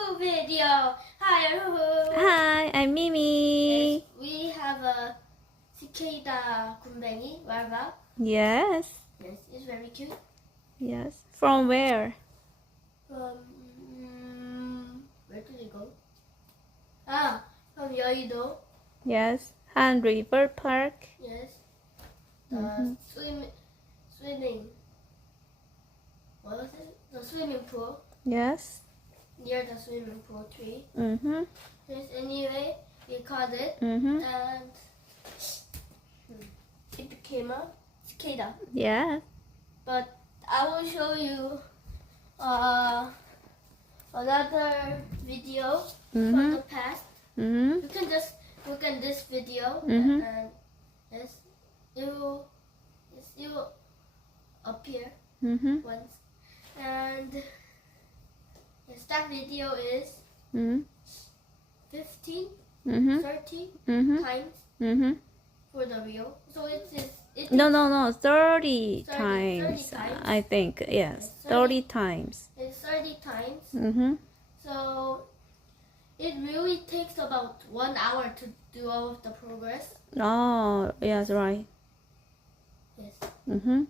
Hoo video. Hi, Hoo. Hi, I'm Mimi. Yes, we have a cicada 군뱅이 larva. Yes. Yes, it's very cute. Yes. From where? Where did it go? Ah, from 여의도. Yes. Han River Park. Yes. The swimming. What was it? The swimming pool. Yes. Near the swimming pool tree. Mm-hmm. Yes, anyway, we caught it Mm-hmm. and it became a cicada. Yeah. But I will show you another video from the past. Mm-hmm. You can just look at this video Mhm. and yes, it will appear Mm-hmm. once. And yes, that video is Mm-hmm. 15, Mm-hmm. 30 Mm-hmm. times Mm-hmm. for the reel. So it is. No, 30 30 times. times. I think. Yes. 30. 30 times. It's 30 times. Mm-hmm. So it really takes about 1 hour to do all of the progress. Oh, yes, right. Yes. Mm-hmm.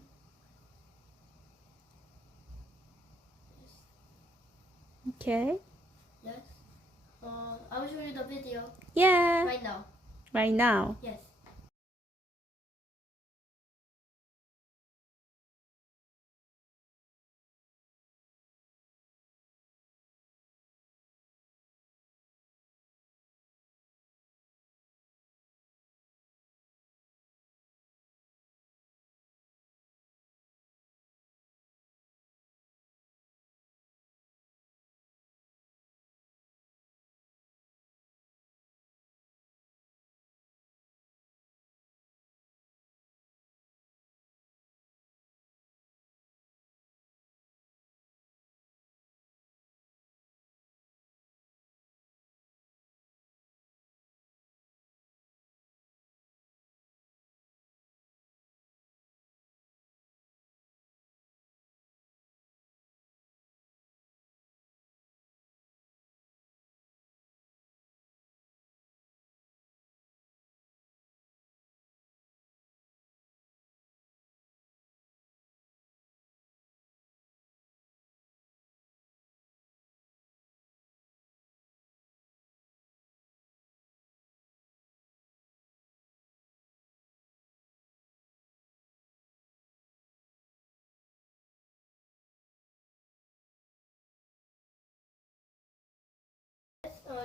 Okay. Yes. I will show you the video Yeah. right now. Right now. Yes.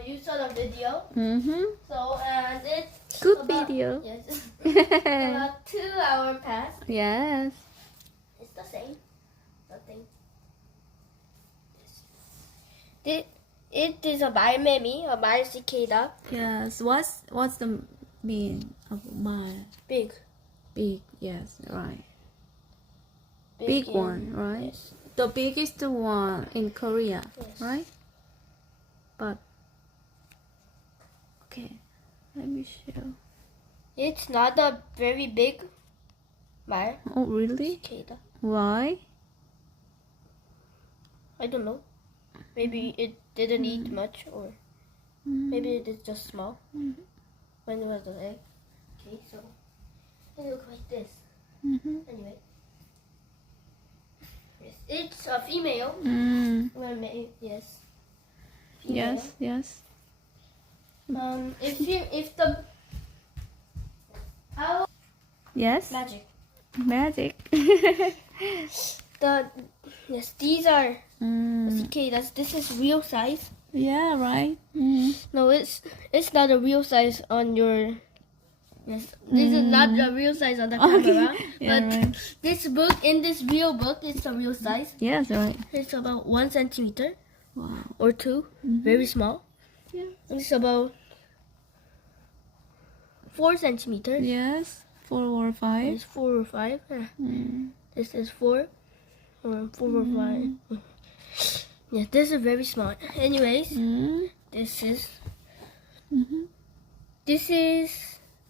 You saw the video. Mm-hmm. So and it's Good about, video. Yes. About 2 hours past. Yes. It's the same. Nothing. It is a 말매미, a 말 cicada. Yes. What's the mean of mile? Big. Big. Yes. Right. Big one. Right. Yes. The biggest one in Korea. Yes. Right. But okay. Let me show. It's not a very big 말 Oh, really? cicada. Why? I don't know. Maybe it didn't eat much, or maybe it is just small. When it was an egg. Okay, so it looks like this. Mm-hmm. Anyway, yes, it's a female. Mm. Well, yes. Female. Yes. Yes. If the how Yes. magic. Magic. Yes, these are Mm. cicadas. This is real size. Yeah. Right. Mm. No, it's not a real size on your. Yes, this is not a real size on the camera. Yeah, But right. this book, in this real book, it's a real size. Yes. Right. It's about 1 centimeter Wow. or 2, very small. Yeah. It's about 4 centimeters. Yes. 4 or 5. It's 4 or 5. Mm. This is 4 or 5. Yeah, this is very small. Anyways, Mm. this is Mm-hmm.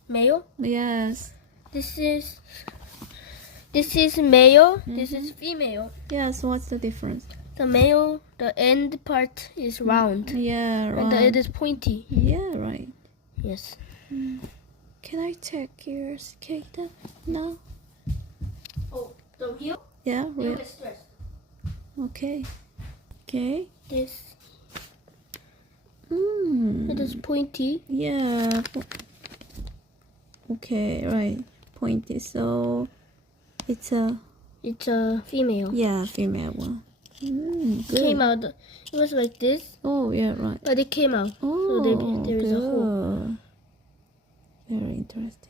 male. Yes. This is male. This is female. Yes. What's the difference? The male, the end part is round. Yeah, And the right. end is pointy. Yeah, right. Yes. Can I check your cicada? No? Oh, the wheel? Yeah, Wheel real. is stressed. Okay. Okay. This. Mm. It is pointy. Yeah. Okay, right. Pointy. So it's a It's a female. female one. Good. Came out. It was like this, Oh, yeah, right. but it came out. Oh, So there is a hole. good. Very interesting.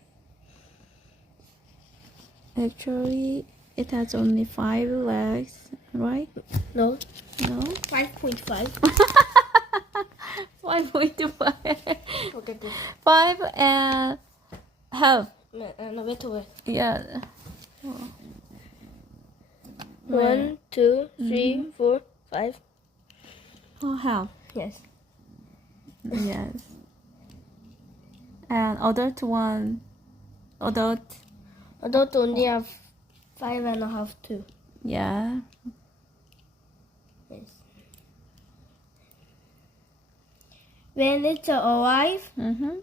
Actually, it has only 5 legs, right? No, No? 5.5. 5.5. Look at this. 5 and half. No, wait a minute. Yeah. 1, 2, 3, 4, 5. Oh, half. Yes. Yes. And adult one. Adult. Adult only have 5.5 too. Yeah. Yes. When it's alive Mm-hmm.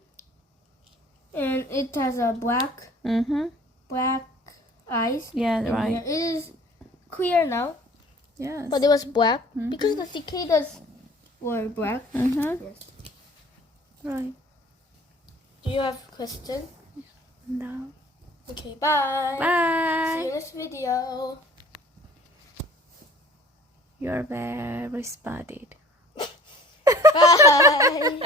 and it has a black eyes. Yeah, in right. here. It is clear now, Yes. but it was black because the cicadas were black. Mm-hmm. Yes. Right. Do you have a question? No. Okay, bye. See you Bye. next video. You're very spotted. Bye.